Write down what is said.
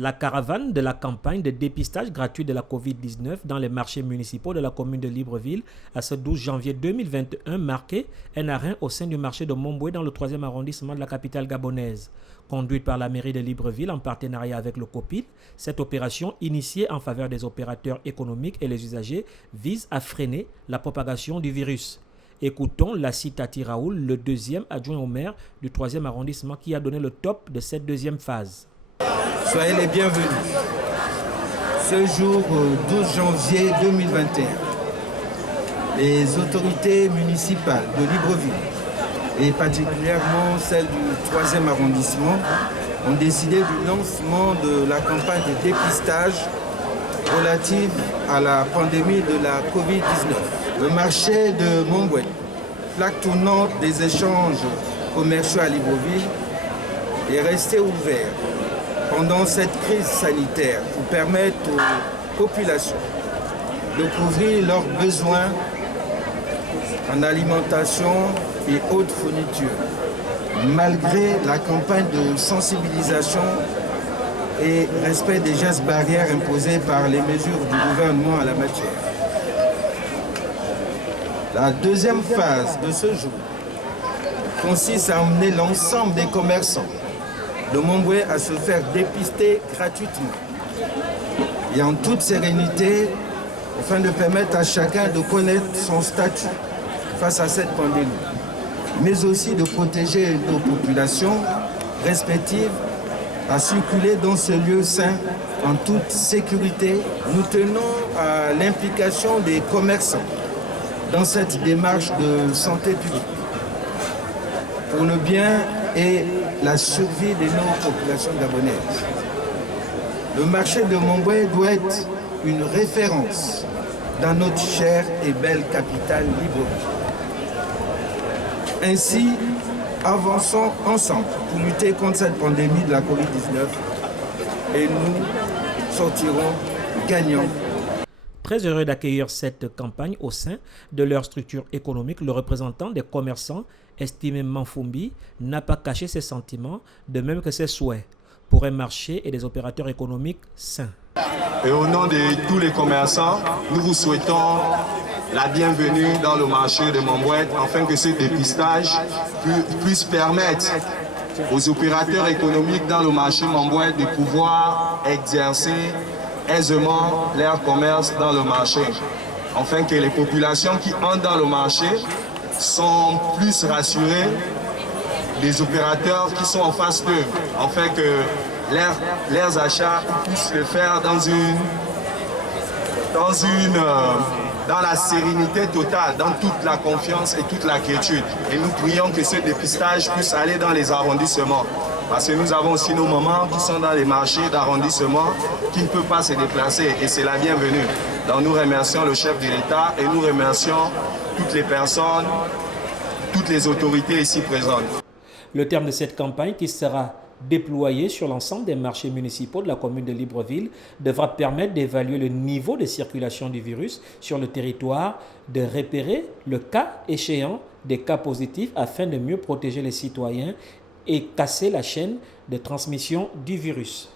La caravane de la campagne de dépistage gratuit de la Covid-19 dans les marchés municipaux de la commune de Libreville à ce 12 janvier 2021 marquait un arrêt au sein du marché de Mombwe dans le 3e arrondissement de la capitale gabonaise. Conduite par la mairie de Libreville en partenariat avec le COPID, cette opération initiée en faveur des opérateurs économiques et les usagers vise à freiner la propagation du virus. Écoutons Lassi Tati Raoul, le deuxième adjoint au maire du 3e arrondissement qui a donné le top de cette deuxième phase. Soyez les bienvenus. Ce jour 12 janvier 2021, les autorités municipales de Libreville et particulièrement celles du 3e arrondissement ont décidé du lancement de la campagne de dépistage relative à la pandémie de la Covid-19. Le marché de Mombwe, plaque tournante des échanges commerciaux à Libreville, est resté ouvert pendant cette crise sanitaire pour permettre aux populations de couvrir leurs besoins en alimentation et autres fournitures, malgré la campagne de sensibilisation et respect des gestes barrières imposés par les mesures du gouvernement à la matière. La deuxième phase de ce jour consiste à emmener l'ensemble des commerçants de Mombwe à se faire dépister gratuitement et en toute sérénité afin de permettre à chacun de connaître son statut face à cette pandémie, mais aussi de protéger nos populations respectives à circuler dans ce lieu sain en toute sécurité. Nous tenons à l'implication des commerçants dans cette démarche de santé publique pour le bien et la survie de nos populations gabonaises. Le marché de Mombwe doit être une référence dans notre chère et belle capitale Libreville. Ainsi, avançons ensemble pour lutter contre cette pandémie de la Covid-19 et nous sortirons gagnants. Très heureux d'accueillir cette campagne au sein de leur structure économique, le représentant des commerçants, estimé Manfumbi, n'a pas caché ses sentiments, de même que ses souhaits, pour un marché et des opérateurs économiques sains. Et au nom de tous les commerçants, nous vous souhaitons la bienvenue dans le marché de Mombwe, afin que ce dépistage puisse permettre aux opérateurs économiques dans le marché Mombwe de pouvoir exercer aisément leur commerce dans le marché, afin que les populations qui entrent dans le marché sont plus rassurées des opérateurs qui sont en face d'eux, afin que leurs achats puissent le faire dans la sérénité totale, dans toute la confiance et toute la quiétude. Et nous prions que ce dépistage puisse aller dans les arrondissements. Parce que nous avons aussi nos mamans qui sont dans les marchés d'arrondissement qui ne peuvent pas se déplacer et c'est la bienvenue. Donc nous remercions le chef de l'État et nous remercions toutes les personnes, toutes les autorités ici présentes. Le terme de cette campagne qui sera déployée sur l'ensemble des marchés municipaux de la commune de Libreville devra permettre d'évaluer le niveau de circulation du virus sur le territoire, de repérer le cas échéant des cas positifs afin de mieux protéger les citoyens et casser la chaîne de transmission du virus.